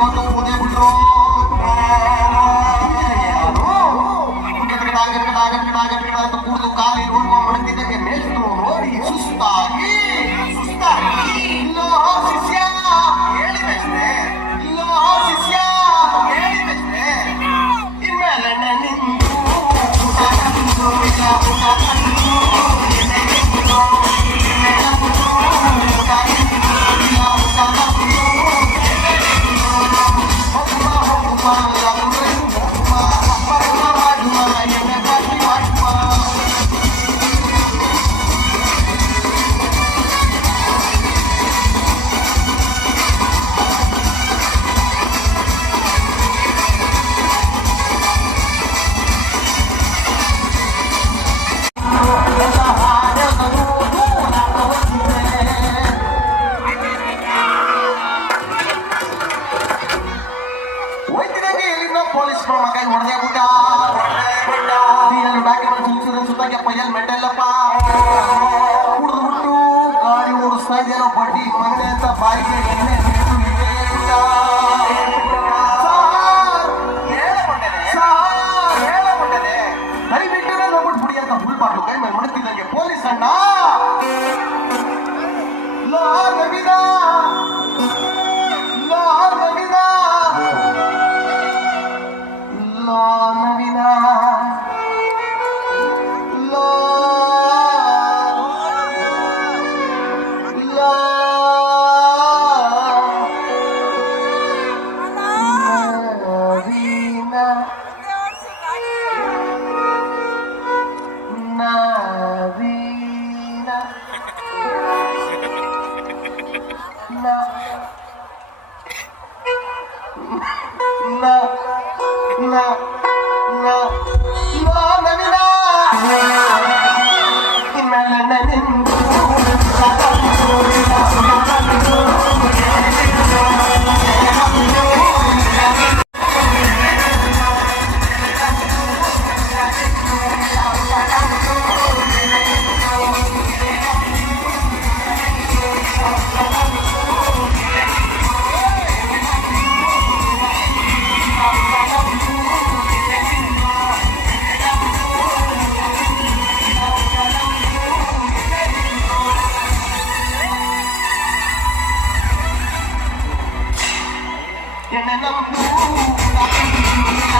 on. Police ಮಗ ಹೊಡೆದೇ ಬಿಟ್ಟ document insurance ಬಗ್ಗೆ ಪೈಯಲ್ ಮೆಟ್ಟಲ್ಲಪ್ಪ Nothing to do, nothing to.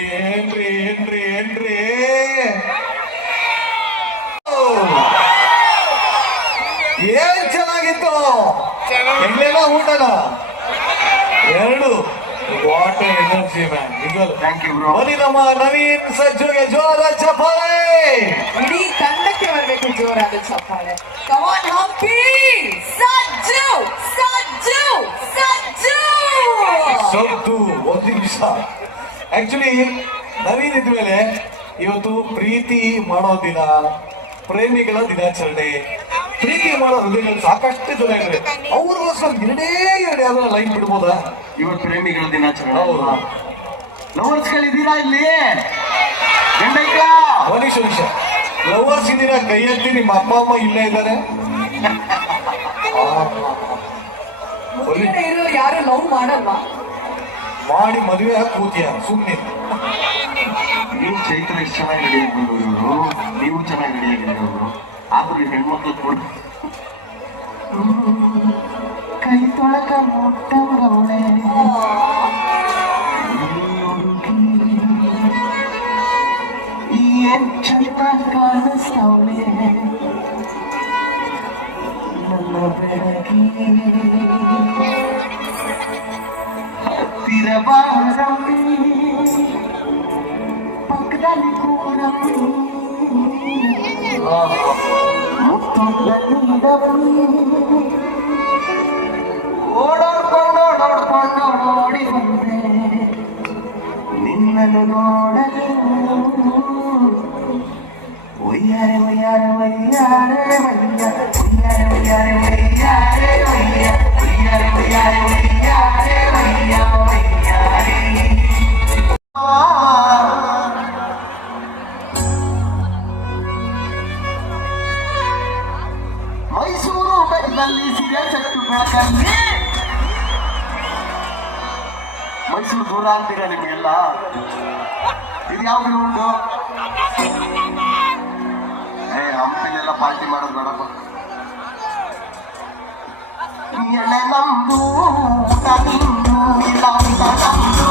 ಏನ್ರಿ ಏನ್ರಿ ಏನ್ರಿ? ಏನ್ ಚೆನ್ನಾಗಿತ್ತು? ಎಣ್ಣೆನ ಊಟನ? ಎರಡು. ವಾಟ್ ಎನರ್ಜಿ ಮ್ಯಾನ್ ಇದು ಥ್ಯಾಂಕ್ ಯು ಬ್ರೋ ಬನ್ನಿ ನಮ್ಮ ನವೀನ್ ಸಜ್ಜುಗೆ ಜೋರ ಚಪ್ಪಾಳೆ. ಇಡೀ ತಂಡಕ್ಕೆ ಬರಬೇಕು ಜೋರಾದ ಚಪ್ಪಾಳೆ. ಕಮಾನ್ ಹಂಪಿ ಸಜ್ಜು! ಸದ್ದು ಒಂದು ನಿಮಿಷ ಆಕ್ಚುಲಿ ನವೀನ್ ಇದ್ಮೇಲೆ ಇವತ್ತು ಪ್ರೀತಿ ಮಾಡೋ ದಿನ ಪ್ರೇಮಿಗಳ ದಿನಾಚರಣೆ. ಪ್ರೀತಿ ಮಾಡೋ ಹೃದಯಗಳು ಸಾಕಷ್ಟು ಜನ ಇದ್ದಾರೆ ಅವ್ರಿಗೋಸ್ಕರ ಎರಡೇ ಎರಡು ಯಾವ್ದಾರ ಲೈನ್ ಬಿಡ್ಬೋದಾ? ಇವತ್ತು ಪ್ರೇಮಿಗಳ ದಿನಾಚರಣೆ. ಹೌದು. ಲವರ್ಸ್ಗಳಿದ್ದೀರಾ ಇಲ್ಲಿ? ಮನೀಶ್ ನಿಮಿಷ ಲವರ್ಸ್ ಇದ್ದೀರಾ? ಕೈ ಎತ್ತಿ ನಿಮ್ಮ ಅಪ್ಪ ಅಮ್ಮ ಇಲ್ಲೇ ಇದ್ದಾರೆ. ಯಾರು ಲವ್ ಮಾಡಲ್ವಾ? ಮಾಡಿ ಮದುವೆ ಹಾಕಿ ಕೂತಿಯ ಸುಮ್ಮನೆ ನೀವು ಚೈತ್ರ ಎಷ್ಟು ಚೆನ್ನಾಗಿ ರೆಡಿ ಆಗಿದ್ರು ಇವರು ನೀವು ಚೆನ್ನಾಗಿ ರೆಡಿ ಆಗಿದ್ರು ಆದ್ರೂ ಈ ಹೆಣ್ಮಕ್ಳು ಕೂಡ ಕೈ ತೊಳಕ ಮುಟ್ಟವಳೆ ಏನ್ ಚಂದ ಕಾಣಿಸ್ತವಳೆ ನನ್ನ ಬೆಳಗಿ ಓಡಿ ಬಂದೆ ನಿನ್ನನ್ನು ನೋಡಲು ಒಯ್ಯಾರೆ ಒಯ್ಯಾರೆ ಒಯ್ಯಾರೆ ಒಯ್ಯ ಒಯ್ಯಾರೆ ಒಯ್ಯಾರೆ ಒಯ್ಯಾರೆ ಒಯ್ಯ ಒಯ್ಯಾರೆ ಸಿರಿಯ ಚಟ್ಟು ಬೆಳಕಲ್ಲಿ ಮೈಸೂರು ದೂರ ಅಂತೀರ ನಿಮಗೆಲ್ಲ ಇದು ಯಾವ ಗ್ರೌಂಡು ಏ, ಹಂಪಿಲೆಲ್ಲ ಪಾರ್ಟಿ ಮಾಡೋದು ಬೇಡಪ್ಪ ಎಣ್ಣೆ ನಮ್ದು ಊಟ ನಿಂದು ಇಲ್ಲ ಊಟ ನಮ್ದು